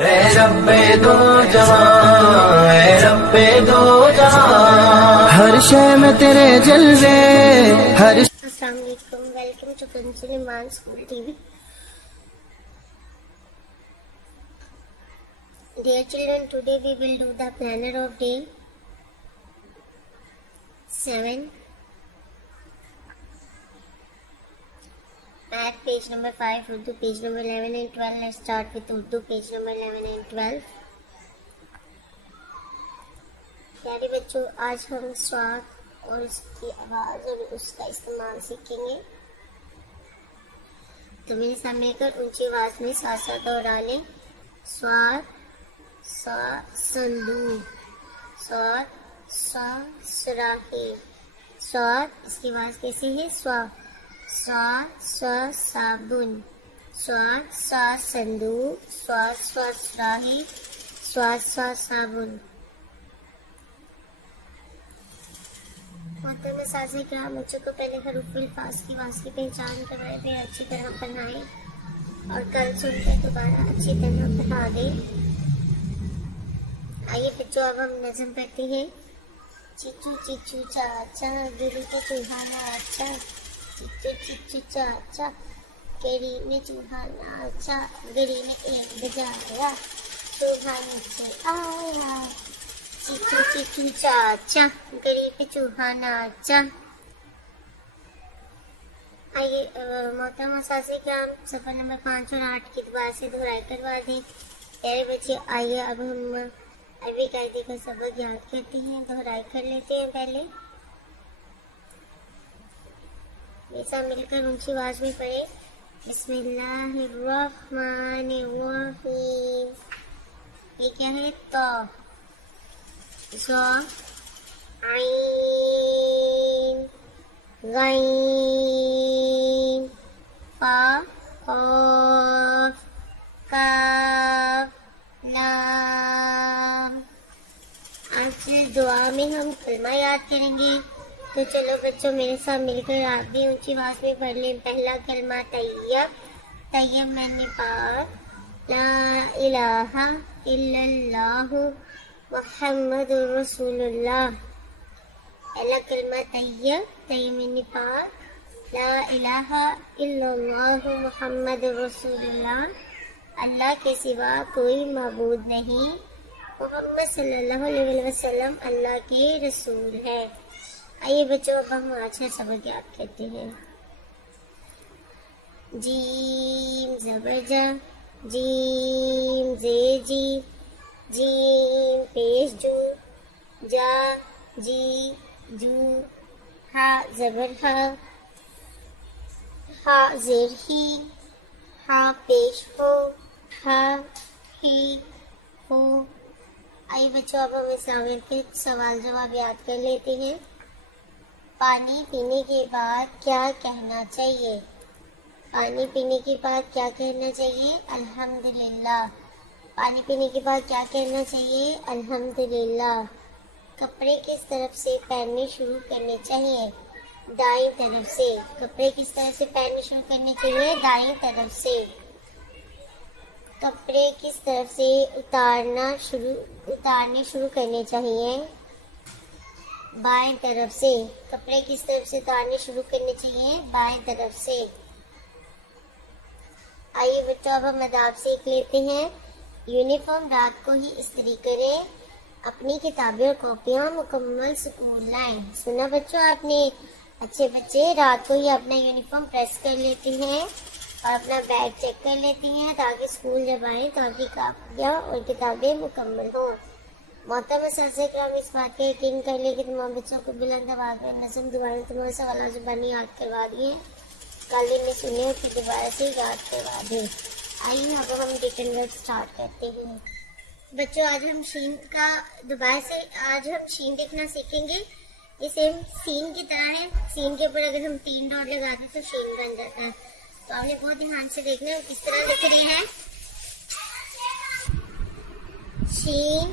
اے ربے دو جہاں، اے ربے دو جہاں، ہر شے میں تیرے جلوے، ہر السلام علیکم. ویلکم ٹو کنزل ایمان school T V. Dear children, today we will do the planner of day 7. Math page number 5, Urdu page number 11 and 12. Let's start with Urdu page number 11 and 12. پیارے بچوں، آج ہم سواد اور اس کی آواز اور اس کا استعمال سیکھیں گے. تو میرے سامنے کر اونچی آواز میں ساتھ ساتھ دوہرا لیں. سواد، سا صندوق، سواد سا سراہی. سواد اس کی آواز کیسی ہے؟ سوا. سواد سا صابن، سواد سا صندوق، سواد سا سراہی، سواد سا صابن. محترم اساتذہ کرام، بچوں کو پہلے حروف الفاظ کی آواز کی پہچان کروائے، پھر اچھی طرح پڑھائیں اور کل سن کر دوبارہ اچھی طرح پڑھا دیں. آئیے بچوں، اب ہم نظم پڑھتے ہیں. چیچو چیچو چاچا گری کے چوہا ناچا، چیچو چیچو چاچا گری نے چوہا ناچا، گری نے ایک بجایا، چوہا نیچے آیا. چیچو چیچو چاچا گری پہ چوہا ناچا. آئیے محترم اساتذہ کرام، صفحہ نمبر 5 اور 8 کی دوبارہ سے دہرائی کروا دیں. پیارے بچے، آئیے اب ہم عربی قاعدے کا سبق یاد کرتے ہیں، دہرائی کر لیتے ہیں. پہلے میرے ساتھ مل کر اونچی آواز میں پڑھے. بسم اللہ الرحمن الرحیم. یہ کیا ہے؟ تو عین غین فا قاف کاف لام. آج دعا میں ہم کلمہ یاد کریں گے. تو چلو بچوں، میرے ساتھ مل کر آپ بھی اونچی آواز میں پڑھ لیں. پہلا کلمہ طیب. طیب میں پاک. لا الہ الا اللہ محمد رسول اللہ. پہلا کلمہ طیب. طیب میں پاک. لا الہ الا اللہ محمد رسول اللہ. اللہ کے سوا کوئی معبود نہیں. محمد صلی اللہ علیہ وسلم اللہ کے رسول ہے. آئیے بچوں، اب ہم آج کا سبق یاد کرتے ہیں. جیم زبر جا، جیم زیر جی، جیم پیش جو، جا جی جو، ہا زبر ہا، ہا زیر ہی، ہا پیش ہو، ہا ہی ہو. آئیے بچوں، اب ہم اس حوالے کے سوال جواب یاد کر لیتے ہیں. پانی پینے کے بعد کیا کہنا چاہیے؟ پانی پینے کے بعد کیا کہنا چاہیے؟ الحمدللہ. پانی پینے کے بعد کیا کہنا چاہیے؟ الحمدللہ. کپڑے کس طرف سے پہننے شروع کرنے چاہیے؟ دائیں طرف سے. کپڑے کس طرف سے پہننے شروع کرنے چاہیے؟ دائیں طرف سے. کپڑے کس طرف سے اتارنے شروع کرنے چاہیے؟ بائیں طرف سے. کپڑے کس طرف سے اتارنے شروع کرنے چاہیے؟ بائیں طرف سے. آئیے بچوں، اب ہم آداب سیکھ لیتے ہیں. یونیفارم رات کو ہی استری کریں. اپنی کتابیں اور کاپیاں مکمل سکول لائیں. سنا بچوں آپ نے؟ اچھے بچے رات کو ہی اپنا یونیفارم پریس کر لیتے ہیں اور اپنا بیگ چیک کر لیتی ہیں تاکہ اسکول جب آئیں تو آپ کی کاپیاں اور کتابیں مکمل ہوں. محترم اساتذہ کرام، اس بات کا یقین کر لیں کہ تمام بچوں کو بلند آواز میں نظم دوبارہ تمہارے سوالات زبانی یاد کروا دیے. کل دن میں سنے اور پھر دوبارہ سے یاد کروا دیں. آئیے اب ہم ریٹن ورک اسٹارٹ کرتے ہیں. بچوں، آج ہم شین لکھنا سیکھیں گے. یہ سیم سین کی طرح ہے. سین کے اوپر اگر ہم 3 ڈاٹ لگا دیں تو شین بن جاتا ہے. تو آپ نے بہت دھیان سے دیکھنا ہے کس طرح لکھ رہے ہیں. شین